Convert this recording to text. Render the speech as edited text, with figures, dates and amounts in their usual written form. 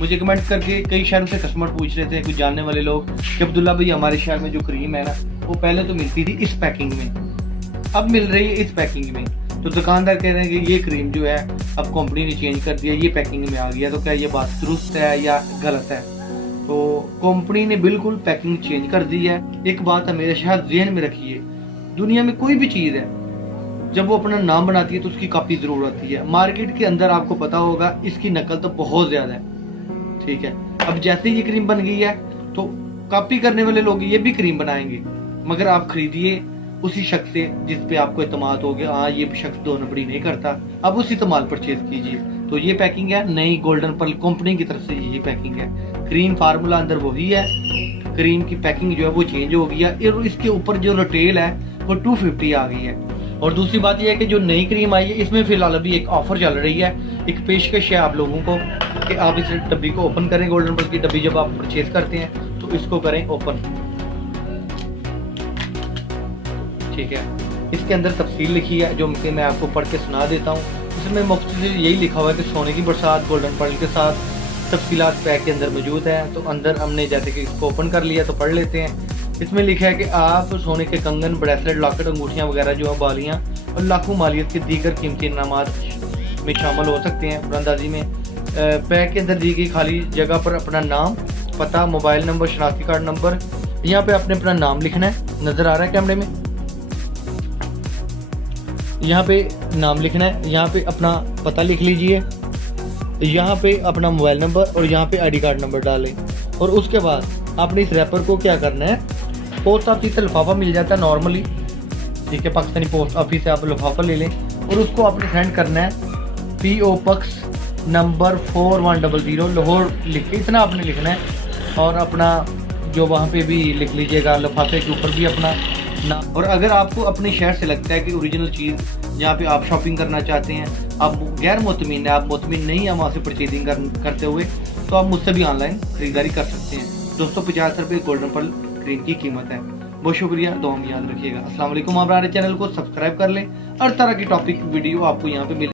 मुझे कमेंट करके कई शहरों से कस्टमर पूछ रहे थे, कुछ जानने वाले लोग, कि अब्दुल्ला भाई हमारे शहर में जो क्रीम है ना, वो पहले तो मिलती थी इस पैकिंग में, अब मिल रही है इस पैकिंग में। तो दुकानदार कह रहे हैं कि ये क्रीम जो है अब कंपनी ने चेंज कर दिया, ये पैकिंग में आ गया। तो क्या ये बात दुरुस्त है या गलत है? तो कंपनी ने बिल्कुल पैकिंग चेंज कर दी है। एक बात हमेशा ज़हन में रखिए, दुनिया में कोई भी चीज़ है जब वो अपना नाम बनाती है तो उसकी काफ़ी ज़रूर होती है। मार्केट के अंदर आपको पता होगा इसकी नकल तो बहुत ज़्यादा है, ठीक है। अब जैसे ये क्रीम बन गई है तो कॉपी करने वाले लोग ये भी क्रीम बनाएंगे, मगर आप खरीदिए उसी शख्स से जिस पे आपको एतमाद हो गया, हाँ ये शख्स दो नंबरी नहीं करता, अब उसी तो माल परचेज कीजिए। तो ये पैकिंग है नई गोल्डन पर्ल कंपनी की तरफ से, ये पैकिंग है। क्रीम फार्मूला अंदर वही है, क्रीम की पैकिंग जो है वो चेंज हो गई है और इसके ऊपर जो रिटेल है वो 250 आ गई है। और दूसरी बात यह है कि जो नई क्रीम आई है इसमें फिलहाल अभी एक ऑफर चल रही है, एक पेशकश है आप लोगों को कि आप इस डब्बी को ओपन करें। गोल्डन पर्ल की डब्बी जब आप परचेज करते हैं तो इसको करें ओपन, ठीक है। इसके अंदर तफसील लिखी है जो मैं आपको पढ़ के सुना देता हूँ। इसमें मुख्तसर यही लिखा हुआ है कि सोने की बरसात गोल्डन पर्ल के साथ, तफसीलात पैक के अंदर मौजूद है। तो अंदर हमने जैसे कि इसको ओपन कर लिया तो पढ़ लेते हैं। इसमें लिखा है कि आप सोने के कंगन, ब्रेसलेट, लॉकेट, अंगूठियाँ वगैरह जो है, बालियाँ और लाखों मालियत के दीगर कीमती इनामात में शामिल हो सकते हैं। बुरंदाजी में पैक के अंदर दी गई खाली जगह पर अपना नाम, पता, मोबाइल नंबर, शनाख्ती कार्ड नंबर, यहाँ पे आपने अपना नाम लिखना है, नज़र आ रहा है कैमरे में, यहाँ पे नाम लिखना है, यहाँ पे अपना पता लिख लीजिए, यहाँ पे अपना मोबाइल नंबर और यहाँ पे आईडी कार्ड नंबर डालें। और उसके बाद आपने इस रैपर को क्या करना है, पोस्ट ऑफिस से लिफाफा मिल जाता है नॉर्मली, ठीक है, पाकिस्तानी पोस्ट ऑफिस से आप लिफाफा ले लें और उसको आपने सेंड करना है PO बॉक्स नंबर 4100 लाहौर लिख के, इतना आपने लिखना है। और अपना जो वहाँ पे भी लिख लीजिएगा लिफाफे के ऊपर भी अपना नाम। और अगर आपको अपने शहर से लगता है कि ओरिजिनल चीज़ जहाँ पे आप शॉपिंग करना चाहते हैं, आप गैर मुतमिन है, आप मुतमिन नहीं है वहाँ से परचेजिंग करते हुए, तो आप मुझसे भी ऑनलाइन खरीदारी कर सकते हैं। दोस्तों 50 रुपये गोल्डन पर्ल क्रीम की कीमत है। बहुत शुक्रिया, दुआ में याद रखिएगा। अस्सलाम वालेकुम। आप हमारे चैनल को सब्सक्राइब कर लें, हर तरह की टॉपिक वीडियो आपको यहाँ पे मिले।